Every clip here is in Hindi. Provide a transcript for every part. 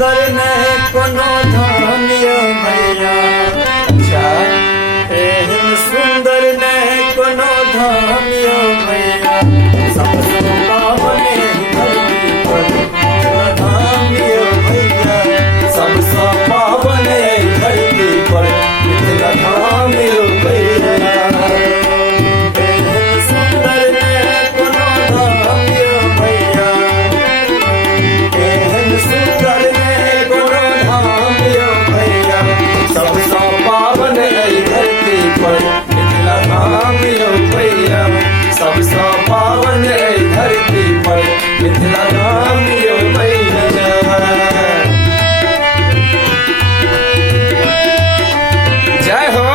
सुंदर ने कोनो धामियो भैया अच्छा एहन सुंदर ने कोनो धामियो भैया सबसे पावन धरती पर धामियो भैया सबसे पावन धरती पर धामियो भैया सबसे पावन धरती पर मिथिला धाम यो भैया जय हो।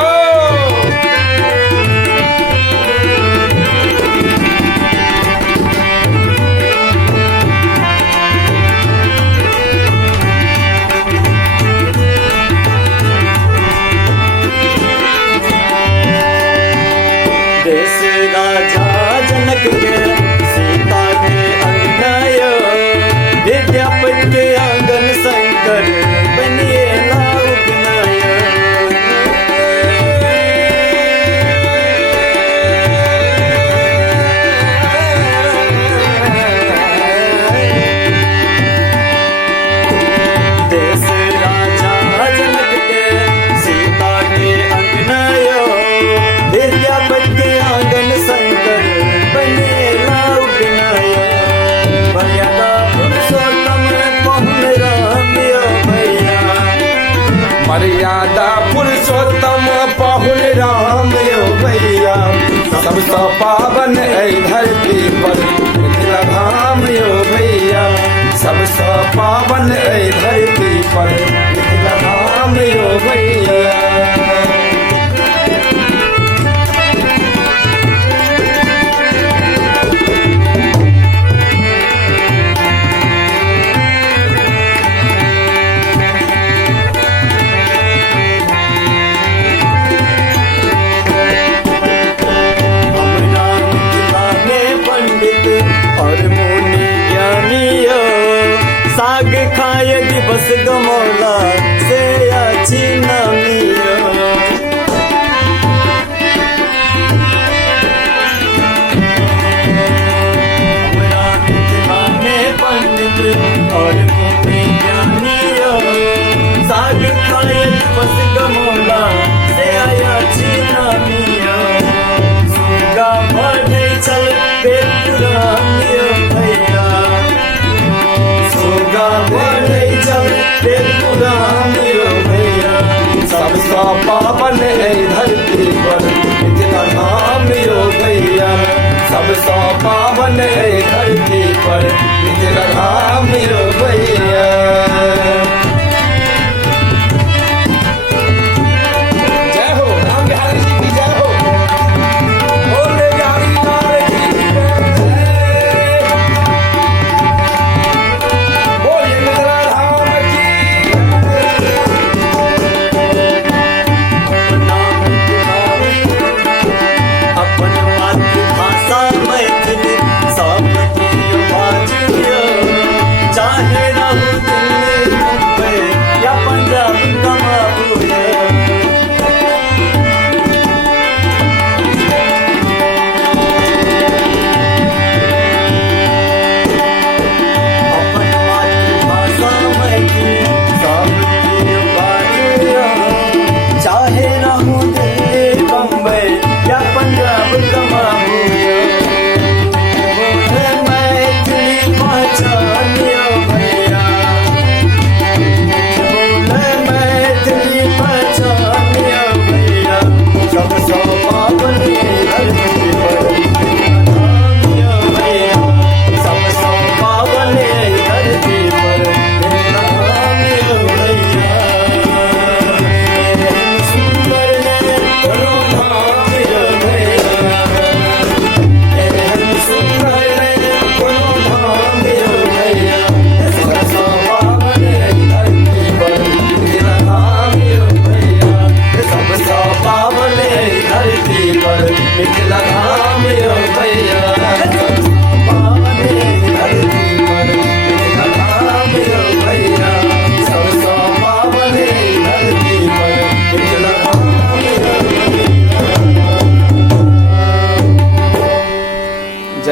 देश राजा जनक के सीता के अंगनय विद्यापति के आंगन शंकर बनिए लाउकनय देश राजा जनक के सीता के अंगनय विद्यापति के आंगन शंकर बने लाउकनय मर्यादा पुरुषोत्तम पहुन राम यो भैया मर्यादा पुरुषोत्तम पहुन राम यो भैया सबसे पावन धरती पर मिथिला धाम यो भैया सबसे पावन धरती पर मिथिला धाम यो भैया साग खाए दिवस गमौला से अच्छी नामियो हमरा मिथिला में पंडित और मुनि ज्ञानियो साग खाए दिवस गमौला से अच्छी नामियो सुगा बढ़े चल पेट पुरानियो भैया सबसे पावन धरती पर मिथिला धाम यो भैया सबसे पावन धरती पर मिथिला धाम यो भैया जय हो राम बिहारी जी की जय हो बोले बिहारी लाल की भाषा मैथिली सब की आवाज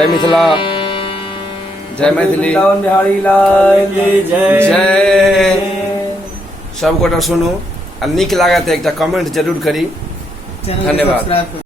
जय मिथिला, जय मैथिली, वृंदावन बिहारी लाल जय। सब गोटा सुनू आ नीक लागत एक कमेंट जरूर करी। धन्यवाद।